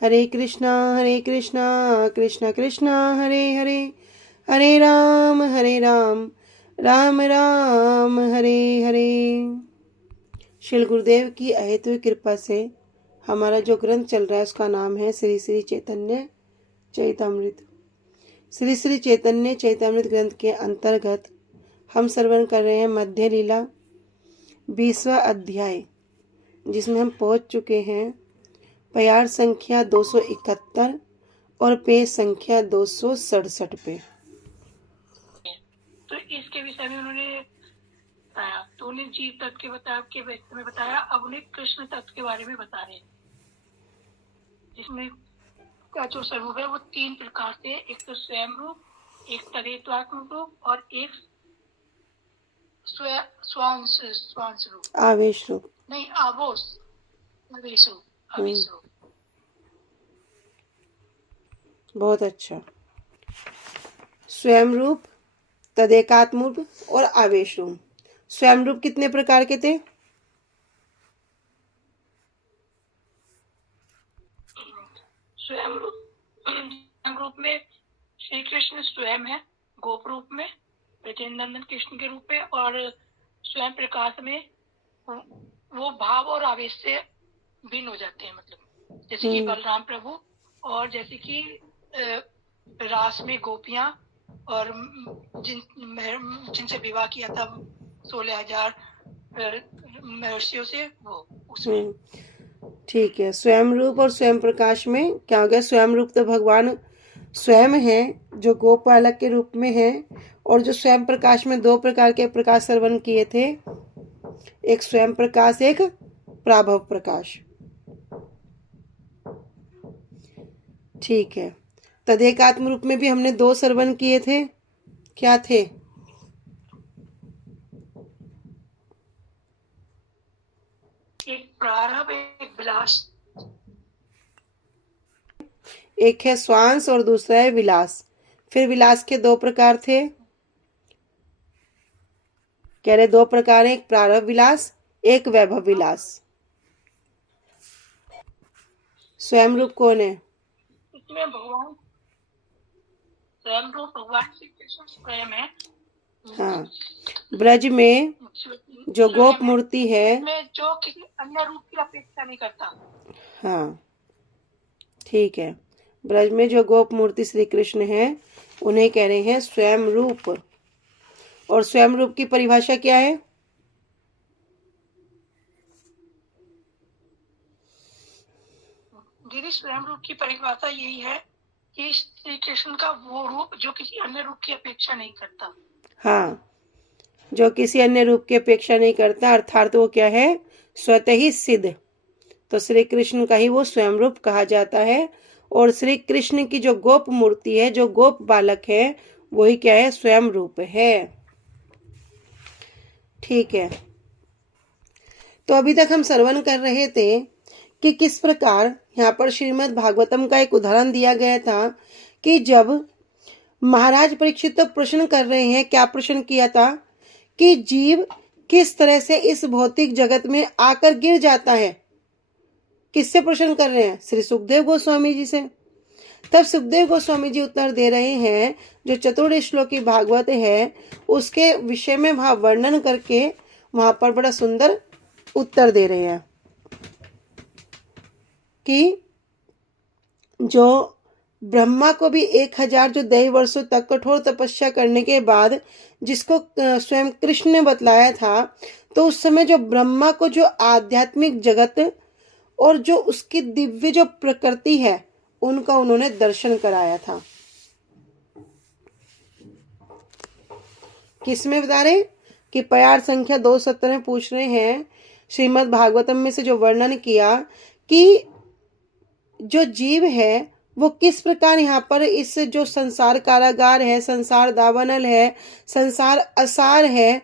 हरे कृष्णा कृष्ण कृष्ण हरे हरे, हरे राम राम राम हरे हरे। श्री गुरुदेव की अहेतुकी कृपा से हमारा जो ग्रंथ चल रहा है उसका नाम है श्री श्री चैतन्य चैतामृत। श्री श्री चैतन्य चैतामृत ग्रंथ के अंतर्गत हम श्रवण कर रहे हैं मध्य लीला 20वां अध्याय, जिसमें हम पहुंच चुके हैं प्यार संख्या 271 और पेज संख्या 267 पे। तो इसके विषय में उन्होंने बताया, तो उन्हें जीव तत्व के में बताया। अब उन्हें कृष्ण तत्व के बारे में बता रहे हैं, जिसमें का जो स्वरूप है वो 3 प्रकार से, एक तो स्वयं रूप, एक तदेत्वात्मक रूप और एक स्वांश रूप, आवेश रूप नहीं आवेश रूप। बहुत अच्छा। स्वयं रूप, तदेकात्म रूप और आवेश रूप। स्वयं रूप कितने प्रकार के थे? स्वयं रूप में श्री कृष्ण स्वयं है, गोप रूप में ब्रजेंद्र कृष्ण के रूप में, और स्वयं प्रकाश में वो भाव और आवेश से भिन्न हो जाते हैं। मतलब जैसे कि बलराम प्रभु, और जैसे कि रास में गोपियां, और जिनसे विवाह किया था 16,000 महर्षियों से, वो उसमें। ठीक है। स्वयं रूप और स्वयं प्रकाश में क्या हो गया? स्वयं रूप तो भगवान स्वयं है जो गोप बालक के रूप में है, और जो स्वयं प्रकाश में 2 प्रकार के प्रकाश श्रवण किए थे, एक स्वयं प्रकाश, एक प्राभव प्रकाश। ठीक है। तदेकात्म रूप में भी हमने 2 श्रवण किए थे, क्या थे? एक प्रारंभ, एक विलास। एक है स्वांश और दूसरा है विलास। फिर विलास के 2 प्रकार थे, कह रहे 2 प्रकार है, एक प्रारंभ विलास, एक वैभव विलास। स्वयं रूप कौन है? इसमें भगवान स्वयं रूप भगवान श्री कृष्ण स्वयं है। हाँ, ब्रज में जो गोप मूर्ति है, में जो किसी अन्य रूप की अपेक्षा नहीं करता। हाँ ठीक है। ब्रज में जो गोप मूर्ति श्री कृष्ण है उन्हें कह रहे हैं स्वयं रूप। और स्वयं रूप की परिभाषा क्या है? दीदी, स्वयं रूप की परिभाषा यही है कि श्री कृष्ण का वो रूप जो किसी अन्य रूप की अपेक्षा नहीं करता। हाँ, जो किसी अन्य रूप की अपेक्षा नहीं करता, अर्थात वो क्या है? स्वतः ही सिद्ध। तो श्री कृष्ण का ही वो स्वयं रूप कहा जाता है। और श्री कृष्ण की जो गोप मूर्ति है, जो गोप बालक है, वही क्या है? स्वयं रूप है। ठीक है। तो अभी तक हम श्रवण कर रहे थे कि किस प्रकार यहाँ पर श्रीमद् भागवतम का एक उदाहरण दिया गया था कि जब महाराज परीक्षित तो प्रश्न कर रहे हैं, क्या प्रश्न किया था कि जीव किस तरह से इस भौतिक जगत में आकर गिर जाता है। किससे प्रश्न कर रहे हैं? श्री सुखदेव गोस्वामी जी से। तब सुखदेव गोस्वामी जी उत्तर दे रहे हैं, जो चतुर्थ श्लोकी भागवत है उसके विषय में वहां वर्णन करके वहां पर बड़ा सुंदर उत्तर दे रहे हैं कि जो ब्रह्मा को भी 1000 जो दैव वर्षों तक कठोर तपस्या करने के बाद जिसको स्वयं कृष्ण ने बतलाया था, तो उस समय जो ब्रह्मा को जो आध्यात्मिक जगत और जो उसकी दिव्य जो प्रकृति है उनका उन्होंने दर्शन कराया था। किसमें बता रहे कि प्यार संख्या 270 में पूछ रहे हैं, श्रीमद् भागवतम में से जो वर्णन किया कि जो जीव है वो किस प्रकार यहाँ पर इस जो संसार कारागार है, संसार दावानल है, संसार असार है,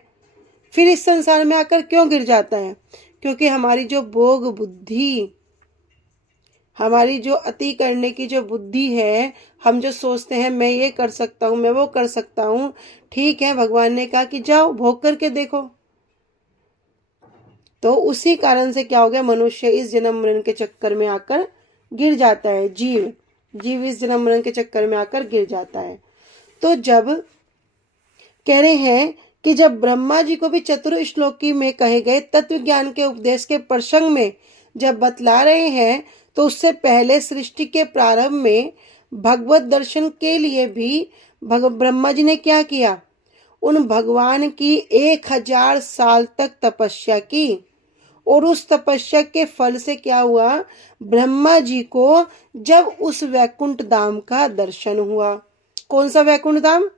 फिर इस संसार में आकर क्यों गिर जाता है? क्योंकि हमारी जो भोग बुद्धि, हमारी जो अति करने की जो बुद्धि है, हम जो सोचते हैं मैं ये कर सकता हूँ, मैं वो कर सकता हूँ, ठीक है, भगवान ने कहा कि जाओ भोग करके देखो। तो उसी कारण से क्या हो गया? मनुष्य इस जन्म मरण के चक्कर में आकर गिर जाता है। जीव इस जन्म मरण के चक्कर में आकर गिर जाता है। तो जब कह रहे हैं कि जब ब्रह्मा जी को भी चतुर्श्लोकी में कहे गए तत्व ज्ञान के उपदेश के प्रसंग में जब बतला रहे हैं, तो उससे पहले सृष्टि के प्रारंभ में भगवत दर्शन के लिए भी ब्रह्मा जी ने क्या किया, उन भगवान की 1000 साल तक तपस्या की। और उस तपस्या के फल से क्या हुआ, ब्रह्मा जी को जब उस वैकुंठ धाम का दर्शन हुआ। कौन सा वैकुंठ धाम?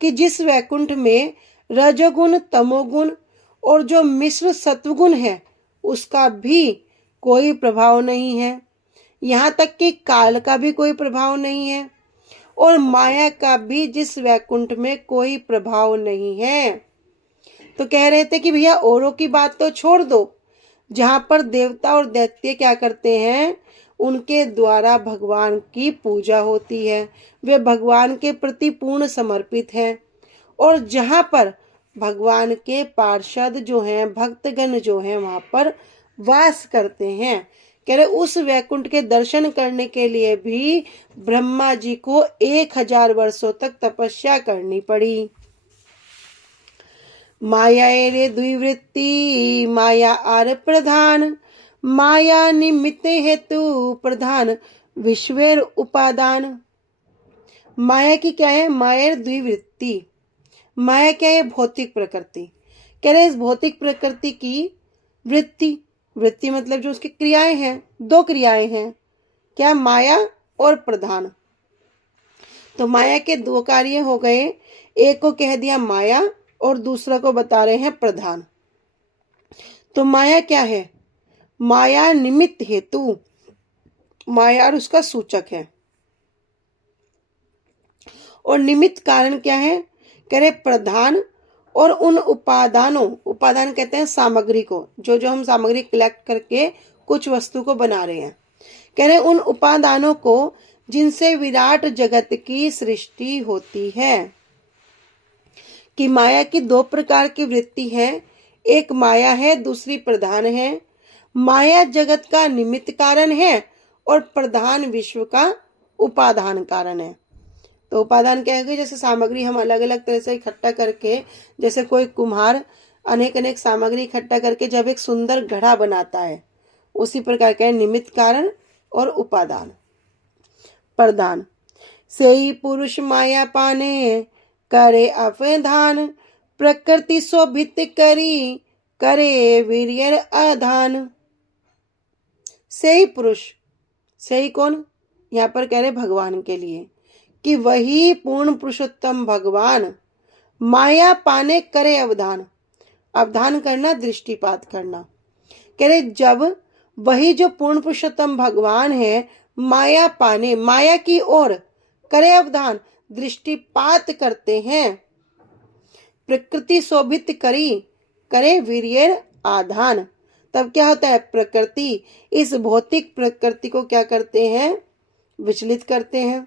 कि जिस वैकुंठ में रजोगुण, तमोगुण और जो मिश्र सत्वगुण है उसका भी कोई प्रभाव नहीं है, यहाँ तक कि काल का भी कोई प्रभाव नहीं है, और माया का भी जिस वैकुंठ में कोई प्रभाव नहीं है। तो कह रहे थे कि भैया औरों की बात तो छोड़ दो, जहाँ पर देवता और दैत्य क्या करते हैं, उनके द्वारा भगवान की पूजा होती है, वे भगवान के प्रति पूर्ण समर्पित हैं। और जहाँ पर भगवान के पार्षद जो हैं, भक्तगण जो हैं, वहाँ पर वास करते हैं। कह रहे उस वैकुंठ के दर्शन करने के लिए भी ब्रह्मा जी को 1000 वर्षों तक तपस्या करनी पड़ी। माया रे द्विवृत्ति माया आर प्रधान, माया निमित्त हेतु प्रधान विश्वेर उपादान। माया की क्या है? माया द्विवृत्ति। माया क्या है? भौतिक प्रकृति। कह रहे इस भौतिक प्रकृति की वृत्ति मतलब जो उसकी क्रियाएं हैं, 2 क्रियाएं हैं, क्या? माया और प्रधान। तो माया के 2 कार्य हो गए, एक को कह दिया माया और दूसरा को बता रहे हैं प्रधान। तो माया क्या है? माया निमित्त हेतु, माया और उसका सूचक है। और निमित्त कारण क्या है? कह रहे प्रधान और उन उपादानों, उपादान कहते हैं सामग्री को, जो जो हम सामग्री कलेक्ट करके कुछ वस्तु को बना रहे हैं। कह रहे उन उपादानों को जिनसे विराट जगत की सृष्टि होती है। कि माया की 2 प्रकार की वृत्ति है, एक माया है, दूसरी प्रधान है। माया जगत का निमित्त कारण है और प्रधान विश्व का उपादान कारण है। तो उपादान क्या है? जैसे सामग्री हम अलग अलग तरह से इकट्ठा करके, जैसे कोई कुम्हार अनेक सामग्री इकट्ठा करके जब एक सुंदर घड़ा बनाता है, उसी प्रकार का निमित्त कारण और उपादान। प्रधान से ही पुरुष माया पाने करे अवधान, प्रकृति शोभित करी करे वीर्य आधान। से ही पुरुष, से ही कौन? यहाँ पर कह रहे भगवान के लिए, कि वही पूर्ण पुरुषोत्तम भगवान माया पाने करे अवधान। अवधान करना, दृष्टिपात करना। कह रहे जब वही जो पूर्ण पुरुषोत्तम भगवान है माया पाने, माया की ओर करे अवधान, दृष्टिपात करते हैं। प्रकृति शोभित करी करे वीर्य आधान। तब क्या होता है? प्रकृति, इस भौतिक प्रकृति को क्या करते हैं? विचलित करते हैं।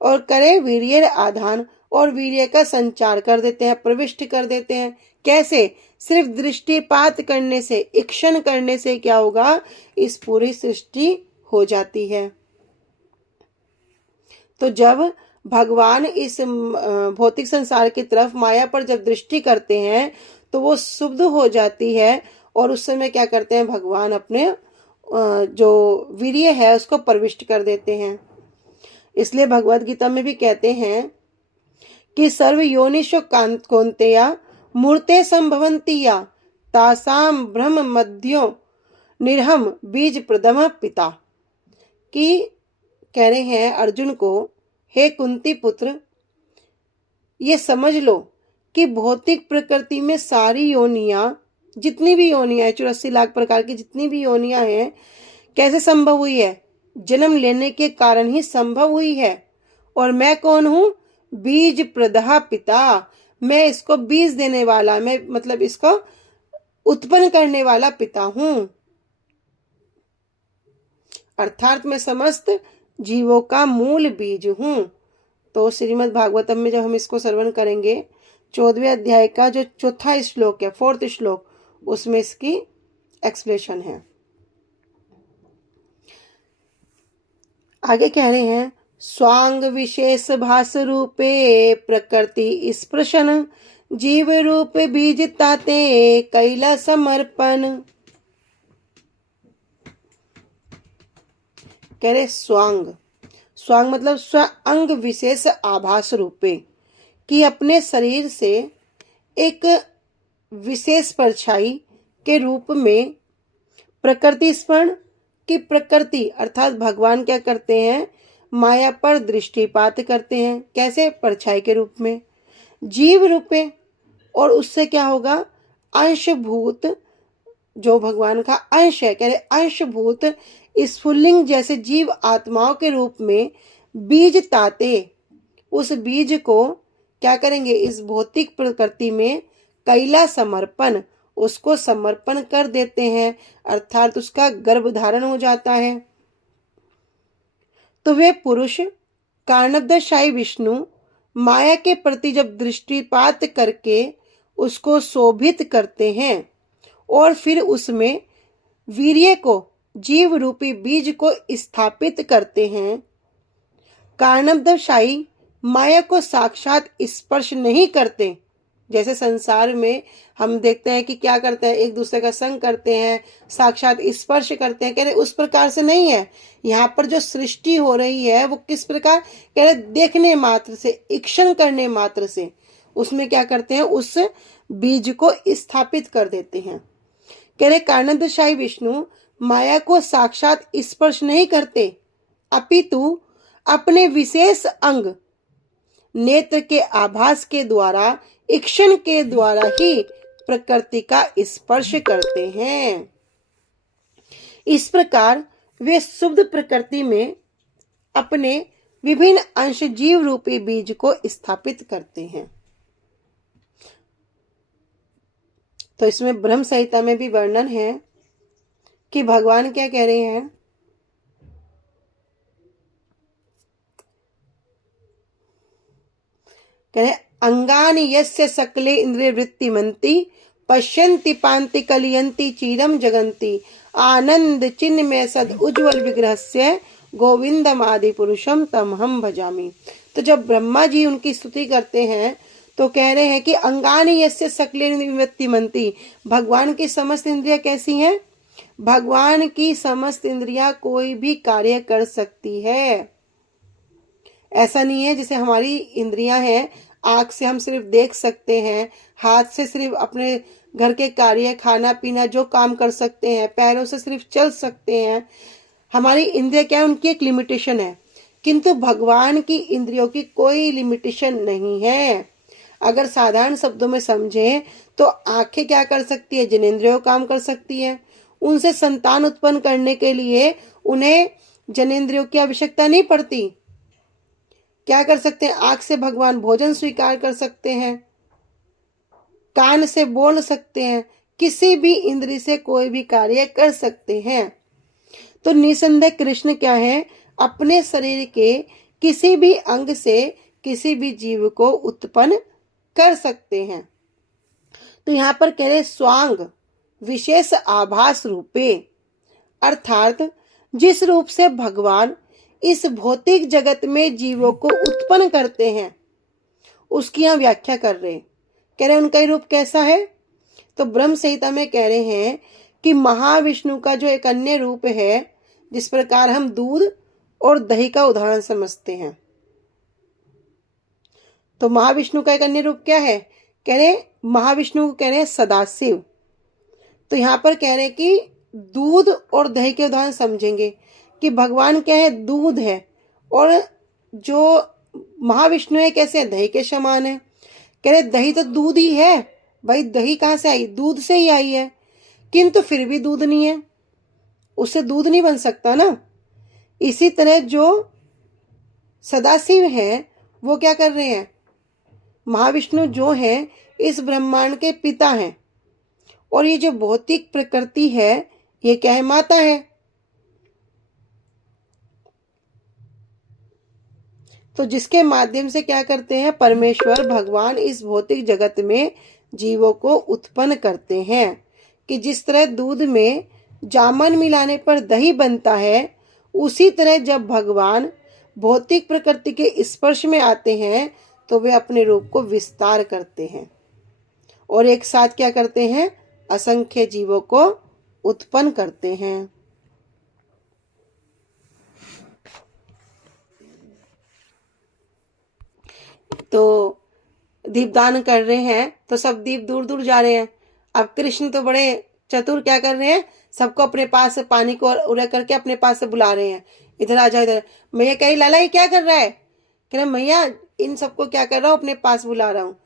और करे वीर्य आधान, और वीर्य का संचार कर देते हैं, प्रविष्ट कर देते हैं। कैसे? सिर्फ दृष्टिपात करने से, इक्षण करने से क्या होगा? इस पूरी सृष्टि हो जाती है। तो जब भगवान इस भौतिक संसार की तरफ माया पर जब दृष्टि करते हैं तो वो शुद्ध हो जाती है, और उस समय क्या करते हैं? भगवान अपने जो वीर्य है उसको प्रविष्ट कर देते हैं। इसलिए भगवद गीता में भी कहते हैं कि सर्व योनिषु कौन्तेय मूर्ते संभवन्ति या तासाम ब्रह्म मध्यो निर्हम बीज प्रदम पिता। कि कह रहे हैं अर्जुन को, हे कुंती पुत्र, ये समझ लो कि भौतिक प्रकृति में सारी योनियां, जितनी भी योनियां है, 84 लाख प्रकार की जितनी भी योनियां हैं, कैसे संभव हुई है? जन्म लेने के कारण ही संभव हुई है। और मैं कौन हूं? बीज प्रदहा पिता। मैं इसको बीज देने वाला, मैं मतलब इसको उत्पन्न करने वाला पिता हूं। अर्थात मैं समस्त जीवों का मूल बीज हूं। तो श्रीमद् भागवतम में जब हम इसको श्रवण करेंगे, 14वें अध्याय का जो 4था श्लोक है, 4th श्लोक, उसमें इसकी एक्सप्लेनेशन है। आगे कह रहे हैं स्वांग विशेष भास रूपे प्रकृति स्पृशन जीव रूप बीज ताते कैला समर्पण। कह रहे स्वांग, स्वांग मतलब स्व अंग विशेष आभास रूपे, कि अपने शरीर से एक विशेष परछाई के रूप में प्रकृति स्मरण, की प्रकृति अर्थात भगवान क्या करते हैं, माया पर दृष्टिपात करते हैं। कैसे? परछाई के रूप में। जीव रूपे, और उससे क्या होगा, अंशभूत, जो भगवान का अंश है, कह रहे अंशभूत स्फुल्लिंग जैसे जीव आत्माओं के रूप में बीज ताते, उस बीज को क्या करेंगे, इस भौतिक प्रकृति में कैला समर्पण, उसको समर्पण कर देते हैं, अर्थात उसका गर्भ धारण हो जाता है। तो वे पुरुष कारणदशाई विष्णु माया के प्रति जब दृष्टिपात करके उसको शोभित करते हैं और फिर उसमें वीर्य को, जीव रूपी बीज को स्थापित करते हैं। कारणदशाई माया को साक्षात स्पर्श नहीं करते। जैसे संसार में हम देखते हैं कि क्या करते हैं, एक दूसरे का संग करते हैं, साक्षात स्पर्श करते हैं, कह रहे उस प्रकार से नहीं है। यहाँ पर जो सृष्टि हो रही है वो किस प्रकार, कह रहे देखने मात्र से, इक्षण करने मात्र से उसमें क्या करते हैं, उस बीज को स्थापित कर देते हैं। कह रहे कारणदशाई विष्णु माया को साक्षात स्पर्श नहीं करते, अपितु अपने विशेष अंग नेत्र के आभास के द्वारा, इक्षण के द्वारा ही प्रकृति का स्पर्श करते हैं। इस प्रकार वे शुद्ध प्रकृति में अपने विभिन्न अंश जीव रूपी बीज को स्थापित करते हैं। तो इसमें ब्रह्म संहिता में भी वर्णन है कि भगवान क्या कह रहे हैं, कह रहे अंगानि यस्य सकले इंद्रिय वृत्तिमन्ति पश्यन्ति पान्ति कलियन्ति चीरम जगन्ति आनंद चिन्ह में सद उज्ज्वल विग्रहस्य गोविंदम आदि पुरुषम तमहम भजामि। तो जब ब्रह्मा जी उनकी स्तुति करते हैं तो कह रहे हैं कि अंगानि यस्य सकले इंद्रिय वृत्तिमन्ति, भगवान की समस्त इंद्रियां कैसी हैं, भगवान की समस्त इंद्रियां कोई भी कार्य कर सकती है। ऐसा नहीं है जैसे हमारी इंद्रियां हैं, आंख से हम सिर्फ देख सकते हैं, हाथ से सिर्फ अपने घर के कार्य, खाना पीना जो काम कर सकते हैं, पैरों से सिर्फ चल सकते हैं। हमारी इंद्रिय क्या है, उनकी एक लिमिटेशन है, किंतु भगवान की इंद्रियों की कोई लिमिटेशन नहीं है। अगर साधारण शब्दों में समझें तो आंखें क्या कर सकती है, जनेंद्रियों काम कर सकती है। उनसे संतान उत्पन्न करने के लिए उन्हें जनेंद्रियों की आवश्यकता नहीं पड़ती। क्या कर सकते हैं, आंख से भगवान भोजन स्वीकार कर सकते हैं, कान से बोल सकते हैं, किसी भी इंद्रिय से कोई भी कार्य कर सकते हैं। तो निसंदेह कृष्ण क्या है, अपने शरीर के किसी भी अंग से किसी भी जीव को उत्पन्न कर सकते हैं। तो यहाँ पर कह रहे स्वांग विशेष आभास रूपे, अर्थात जिस रूप से भगवान इस भौतिक जगत में जीवों को उत्पन्न करते हैं उसकी यहाँ व्याख्या कर रहे हैं। कह रहे उनका रूप कैसा है, तो ब्रह्म संहिता में कह रहे हैं कि महाविष्णु का जो एक अन्य रूप है, जिस प्रकार हम दूध और दही का उदाहरण समझते हैं, तो महाविष्णु का एक अन्य रूप क्या है, कह रहे महाविष्णु को कह रहे हैं सदाशिव। तो यहाँ पर कह रहे कि दूध और दही के उदाहरण समझेंगे कि भगवान क्या है, दूध है, और जो महाविष्णु है कैसे है, दही के समान है। कह रहे दही तो दूध ही है भाई, दही कहाँ से आई, दूध से ही आई है, किंतु फिर भी दूध नहीं है, उससे दूध नहीं बन सकता ना। इसी तरह जो सदाशिव है वो क्या कर रहे हैं, महाविष्णु जो है इस ब्रह्मांड के पिता हैं, और ये जो भौतिक प्रकृति है ये क्या है, माता है। तो जिसके माध्यम से क्या करते हैं, परमेश्वर भगवान इस भौतिक जगत में जीवों को उत्पन्न करते हैं। कि जिस तरह दूध में जामन मिलाने पर दही बनता है, उसी तरह जब भगवान भौतिक प्रकृति के स्पर्श में आते हैं तो वे अपने रूप को विस्तार करते हैं और एक साथ क्या करते हैं, असंख्य जीवों को उत्पन्न करते हैं। तो दीपदान कर रहे हैं तो सब दीप दूर दूर जा रहे हैं। अब कृष्ण तो बड़े चतुर क्या कर रहे हैं, सबको अपने पास से पानी को उड़ा करके अपने पास से बुला रहे हैं, इधर आ जाओ इधर। मैया कह रही लाला ये क्या कर रहा है, कह रहे मैया इन सबको क्या कर रहा हूँ, अपने पास बुला रहा हूँ।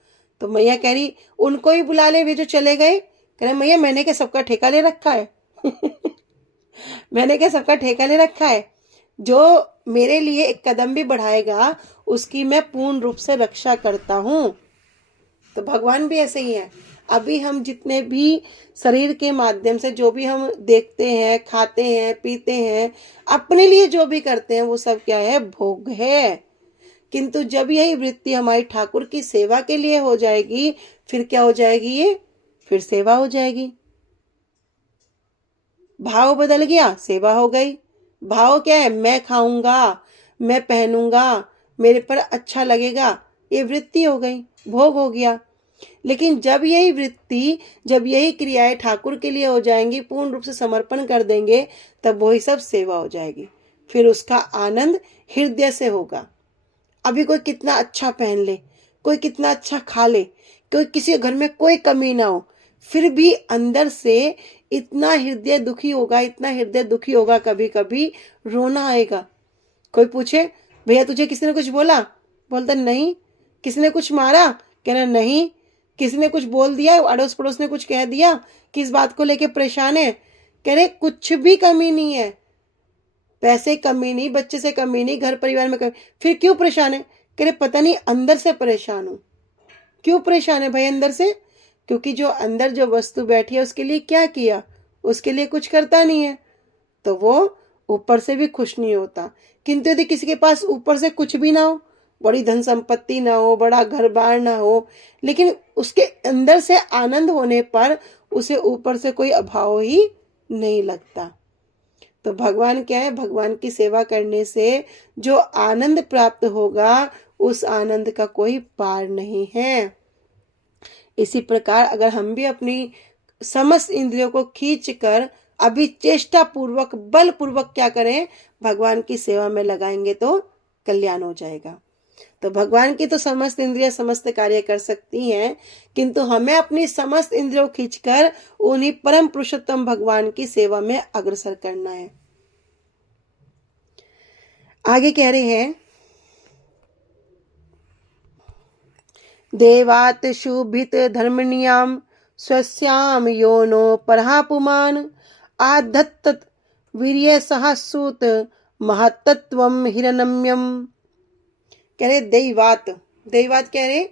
तो मैया कह रही उनको ही बुला ले, वे जो चले गए। कह रहे मैया मैंने क्या सबका ठेका ले रखा है मैंने क्या सबका ठेका ले रखा है, जो मेरे लिए एक कदम भी बढ़ाएगा उसकी मैं पूर्ण रूप से रक्षा करता हूँ। तो भगवान भी ऐसे ही है। अभी हम जितने भी शरीर के माध्यम से जो भी हम देखते हैं, खाते हैं, पीते हैं, अपने लिए जो भी करते हैं वो सब क्या है, भोग है। किंतु जब यही वृत्ति हमारी ठाकुर की सेवा के लिए हो जाएगी, फिर क्या हो जाएगी, ये फिर सेवा हो जाएगी। भाव बदल गया, सेवा हो गई। भाव क्या है, मैं खाऊंगा, मैं पहनूंगा, मेरे पर अच्छा लगेगा, ये वृत्ति हो गई, भोग हो गया। लेकिन जब यही वृत्ति, जब यही क्रियाएं ठाकुर के लिए हो जाएंगी, पूर्ण रूप से समर्पण कर देंगे, तब वही सब सेवा हो जाएगी। फिर उसका आनंद हृदय से होगा। अभी कोई कितना अच्छा पहन ले, कोई कितना अच्छा खा ले, कोई किसी घर में कोई कमी ना हो, फिर भी अंदर से इतना हृदय दुखी होगा, इतना हृदय दुखी होगा, कभी कभी रोना आएगा। कोई पूछे भैया तुझे किसी ने कुछ बोला, बोलता नहीं। किसी ने कुछ मारा, कहना नहीं। किसी ने कुछ बोल दिया, अड़ोस पड़ोस ने कुछ कह दिया, किस बात को लेके परेशान है, कह रहे कुछ भी कमी नहीं है, पैसे कमी नहीं, बच्चे से कमी नहीं, घर परिवार में कमी, फिर क्यों परेशान है, कह रहे पता नहीं अंदर से परेशान हूं। क्यों परेशान है भाई अंदर से, क्योंकि जो अंदर जो वस्तु बैठी है उसके लिए क्या किया, उसके लिए कुछ करता नहीं है, तो वो ऊपर से भी खुश नहीं होता। किंतु यदि किसी के पास ऊपर से कुछ भी ना हो, बड़ी धन संपत्ति ना हो, बड़ा घर बार ना हो, लेकिन उसके अंदर से आनंद होने पर उसे ऊपर से कोई अभाव ही नहीं लगता। तो भगवान क्या है, भगवान की सेवा करने से जो आनंद प्राप्त होगा उस आनंद का कोई पार नहीं है। इसी प्रकार अगर हम भी अपनी समस्त इंद्रियों को खींच कर अभी चेष्टा पूर्वक, बल पूर्वक क्या करें, भगवान की सेवा में लगाएंगे तो कल्याण हो जाएगा। तो भगवान की तो समस्त इंद्रियां समस्त कार्य कर सकती हैं, किंतु हमें अपनी समस्त इंद्रियों खींचकर उन्हीं परम पुरुषोत्तम भगवान की सेवा में अग्रसर करना है। आगे कह रहे हैं, देवात शुभित धर्मनियाम स्वस्याम योनो परहापुमान आधत्त वीर्य सहसूत महत्तत्वम हिरण्यम। कह रहे दैवात, दैवात कह रहे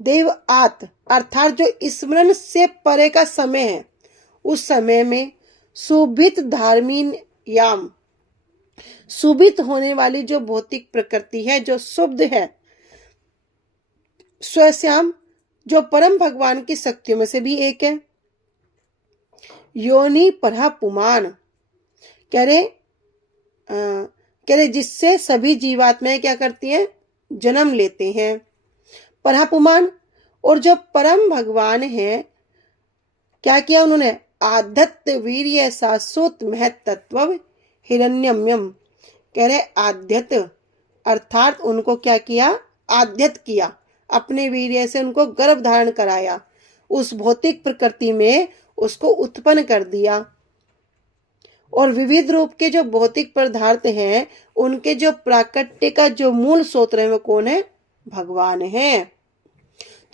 देवात अर्थात जो स्मरण से परे का समय है, उस समय में सुभित धार्मियाम, सुभित होने वाली जो भौतिक प्रकृति है, जो शुद्ध है, स्वश्याम जो परम भगवान की शक्तियों में से भी एक है, योनि परहा पुमान कह रहे जिससे सभी जीवात्माएं क्या करती हैं, जन्म लेते हैं। परहापुमान, और जो परम भगवान है, क्या किया उन्होंने, आधत्त वीर्य शाश्वत महत्त्व हिरण्यम्यम। कह रहे आद्यत अर्थात उनको क्या किया, आद्यत किया, अपने वीर्य से उनको गर्भ धारण कराया, उस भौतिक प्रकृति में उसको उत्पन्न कर दिया। और विविध रूप के जो भौतिक पदार्थ हैं, उनके जो प्राकट्य का जो मूल स्रोत है वो कौन है, भगवान है।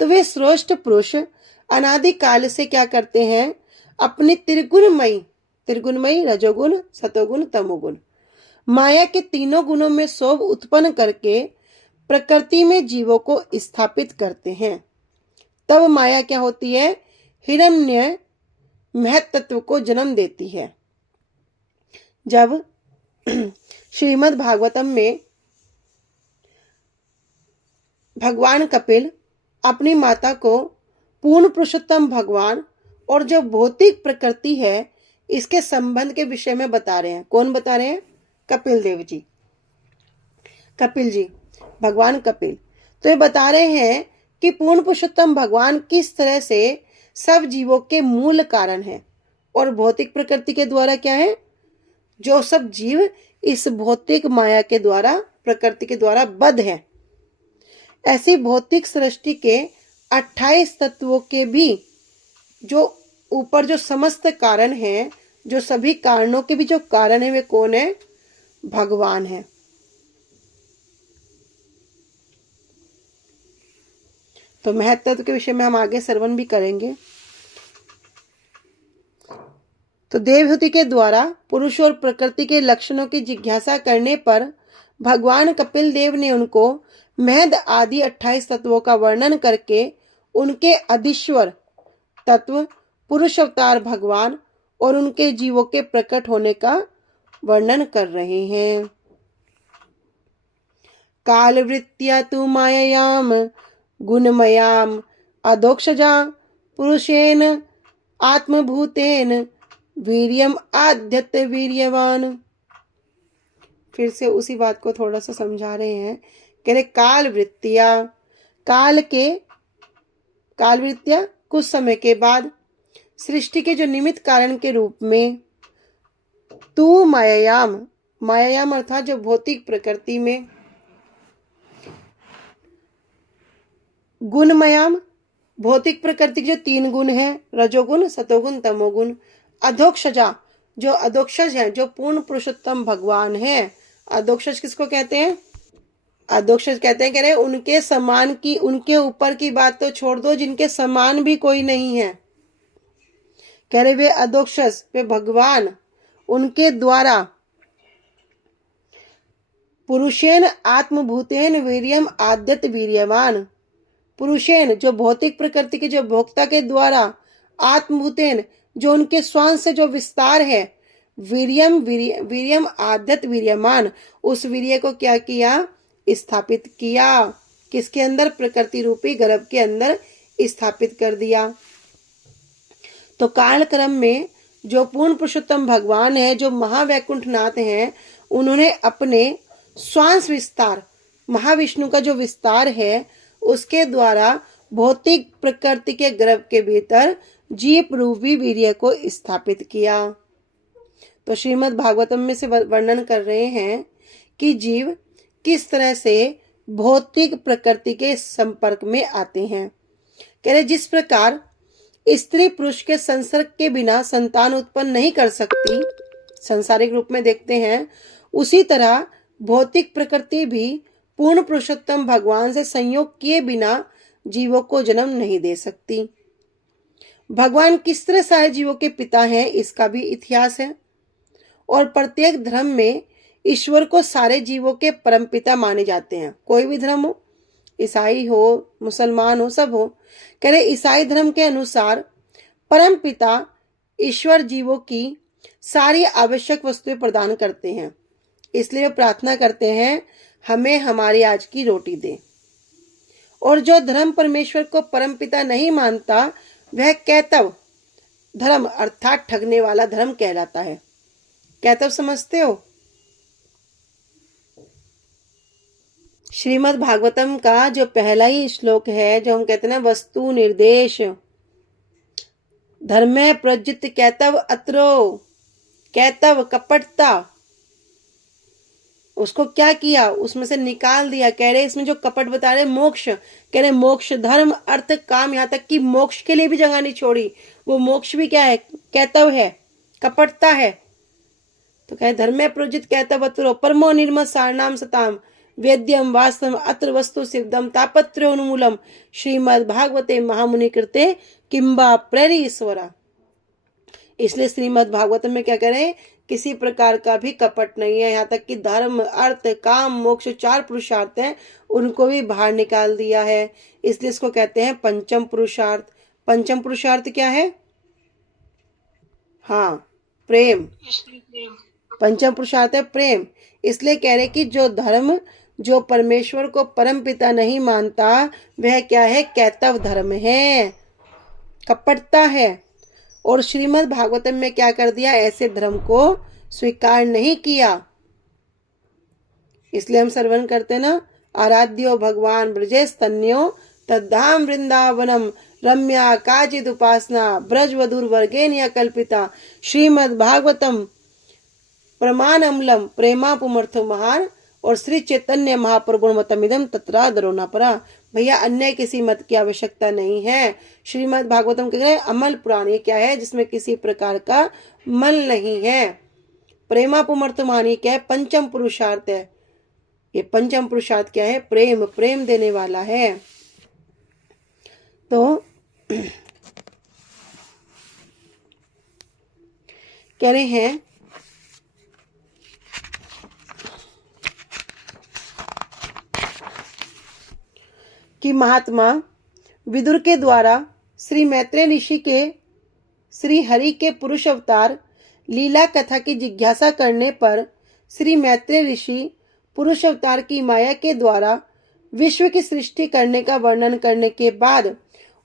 तो वे श्रेष्ठ पुरुष अनादि काल से क्या करते हैं, अपनी त्रिगुणमयी रजोगुण सतोगुण तमोगुण माया के तीनों गुणों में शोभ उत्पन्न करके प्रकृति में जीवों को स्थापित करते हैं। तब माया क्या होती है, हिरण्य महत्त्व को जन्म देती है। जब श्रीमद् भागवतम में भगवान कपिल अपनी माता को पूर्ण पुरुषोत्तम भगवान और जो भौतिक प्रकृति है इसके संबंध के विषय में बता रहे हैं। कौन बता रहे हैं, कपिल देव जी, कपिल जी, भगवान कपिल। तो ये बता रहे हैं कि पूर्ण पुरुषोत्तम भगवान किस तरह से सब जीवों के मूल कारण है और भौतिक प्रकृति के द्वारा क्या है, जो सब जीव इस भौतिक माया के द्वारा, प्रकृति के द्वारा बद्ध है। ऐसी भौतिक सृष्टि के 28 तत्वों के भी जो ऊपर जो समस्त कारण है, जो सभी कारणों के भी जो कारण है, वे कौन है, भगवान है। तो महत्व के विषय में हम आगे श्रवण भी करेंगे। तो देवहूति के द्वारा पुरुष और प्रकृति के लक्षणों की जिज्ञासा करने पर भगवान कपिल देव ने उनको महद आदि 28 तत्वों का वर्णन करके उनके अधीश्वर तत्व पुरुष अवतार भगवान और उनके जीवों के प्रकट होने का वर्णन कर रहे हैं। कालवृत्त्या तु माययाम गुणमयाम अधोक्षजा पुरुषेन आत्मभूतेन वीर्यम आद्यत वीर्यवान। फिर से उसी बात को थोड़ा सा समझा रहे हैं। कह रहे काल वृत्तियां, काल वृत्तियां कुछ समय के बाद सृष्टि के जो निमित्त कारण के रूप में तू मायायाम, मायायाम अर्थात जो भौतिक प्रकृति में, गुणमयाम भौतिक प्रकृति के जो 3 गुण है, रजोगुण सतोगुण तमोगुण, अधोक्षजा जो अधोक्षज है, जो पूर्ण पुरुषोत्तम भगवान है। अधोक्षज किसको कहते हैं, अधोक्षज कहते हैं, कह रहे उनके समान की, उनके ऊपर की बात तो छोड़ दो, जिनके समान भी कोई नहीं है। कह रहे वे अधोक्षज, वे भगवान, उनके द्वारा पुरुषेन आत्मभूतेन वीर्यम आद्यत वीर्यवान, पुरुषेन जो भौतिक प्रकृति के जो भोक्ता के द्वारा, आत्मभूतेन जो उनके श्वास से जो विस्तार है, वीर्यम आद्यत वीर्यमान, उस वीर्य को क्या किया, स्थापित किया। किसके अंदर, प्रकृति रूपी गर्भ के अंदर स्थापित कर दिया। तो कालक्रम में जो पूर्ण पुरुषोत्तम भगवान है, जो महावैकुंठनाथ हैं, उन्होंने अपने श्वास विस्तार, महाविष्णु का जो विस्तार है, उसके द्वारा भौतिक प्रकृति के गर्भ के भीतर जीव रूपी वीर्य को स्थापित किया। तो श्रीमद् भागवतम में से वर्णन कर रहे हैं कि जीव किस तरह से भौतिक प्रकृति के संपर्क में आते हैं। कह रहे जिस प्रकार स्त्री पुरुष के संसर्ग के बिना संतान उत्पन्न नहीं कर सकती, संसारिक रूप में देखते हैं, उसी तरह भौतिक प्रकृति भी पूर्ण पुरुषोत्तम भगवान से संयोग किए बिना जीवों को जन्म नहीं दे सकती। भगवान किस तरह सारे जीवों के पिता हैं, इसका भी इतिहास है। और प्रत्येक धर्म में ईश्वर को सारे जीवों के परमपिता माने जाते हैं। कोई भी धर्म हो, ईसाई हो, मुसलमान हो, सब हो। कह रहे ईसाई धर्म के अनुसार परमपिता ईश्वर जीवों की सारी आवश्यक वस्तुएं प्रदान करते हैं, इसलिए वे प्रार्थना करते हैं हमें हमारी आज की रोटी दे। और जो धर्म परमेश्वर को परमपिता नहीं मानता, वह कैतव धर्म अर्थात ठगने वाला धर्म कहलाता है। कैतव समझते हो? श्रीमद् भागवतम का जो पहला ही श्लोक है, जो हम कहते हैं ना, वस्तु निर्देश धर्मे प्रज्जित कैतव अत्रो, कैतव कपटता, उसको क्या किया, उसमें से निकाल दिया। कह रहे इसमें जो कपट बता रहे मोक्ष, कह रहे मोक्ष धर्म अर्थ काम, यहाँ तक कि मोक्ष के लिए भी जगह नहीं छोड़ी। वो मोक्ष भी क्या है, कैतव है, कपटता है। तो कहे धर्मे प्रज्जित कैतव अत्रो परमो निर्मल सारनाम सताम वेद्यम वास्तव अत्र वस्तु सिद्धम तापत्र्योन्मूलम श्रीमद् भागवते महामुनि कृते किंबा प्रेरी ईश्वरा। इसलिए श्रीमद् भागवत में क्या करें, किसी प्रकार का भी कपट नहीं है। यहाँ तक कि धर्म अर्थ काम मोक्ष 4 पुरुषार्थ हैं, उनको भी बाहर निकाल दिया है। इसलिए इसको कहते हैं पंचम पुरुषार्थ। पंचम पुरुषार्थ क्या है? हाँ, प्रेम। पंचम पुरुषार्थ है प्रेम। इसलिए कह रहे कि जो धर्म जो परमेश्वर को परम पिता नहीं मानता, वह क्या है, कैतव धर्म है, कपटता है। और श्रीमद् भागवतम में क्या कर दिया, ऐसे धर्म को स्वीकार नहीं किया। इसलिए हम श्रवण करते ना, आराध्यो भगवान ब्रजेस्तन्यो तद्धाम वृंदावनम रम्या काचिद उपासना ब्रजवधुर वर्गेन कल्पिता श्रीमद् भागवतम प्रमाण अमलम प्रेमापुमर्थो महान और श्री चैतन्य महाप्रभु मतमिदम तत्रादरो न परा। भैया अन्य किसी मत की आवश्यकता नहीं है। श्रीमद् भागवतम के गए अमल पुराण, ये क्या है जिसमें किसी प्रकार का मल नहीं है। प्रेमापुमर्थ महान क्या है, पंचम पुरुषार्थ है। ये पंचम पुरुषार्थ क्या है, प्रेम, प्रेम देने वाला है। तो कह रहे हैं कि महात्मा विदुर के द्वारा श्री मैत्रेय ऋषि के श्री हरि के पुरुष अवतार लीला कथा की जिज्ञासा करने पर श्री मैत्रेय ऋषि पुरुष अवतार की माया के द्वारा विश्व की सृष्टि करने का वर्णन करने के बाद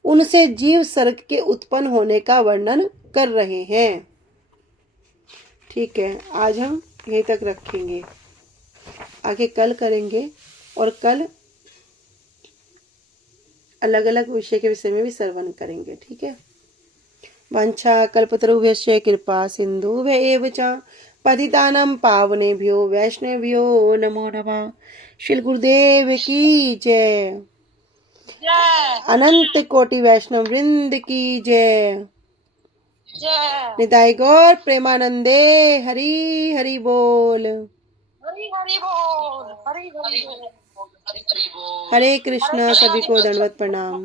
उनसे जीव सर्ग के उत्पन्न होने का वर्णन कर रहे हैं। ठीक है, आज हम यहीं तक रखेंगे, आगे कल करेंगे और कल अलग अलग विषय के विषय में भी श्रवण करेंगे। ठीक है। वांछा कल्पतरुभ्यश्च कृपा सिंधुभ्य एव च पतितानां पावनेभ्यो वैष्णवेभ्यो नमो नमः। श्री गुरुदेव की जय। अनंत कोटि वैष्णव वृंद की जय। निताई गौर प्रेमानंदे हरि हरि बोल। हरि हरि बोल, हरि हरि बोल। हरे कृष्णा। सभी को दंडवत प्रणाम।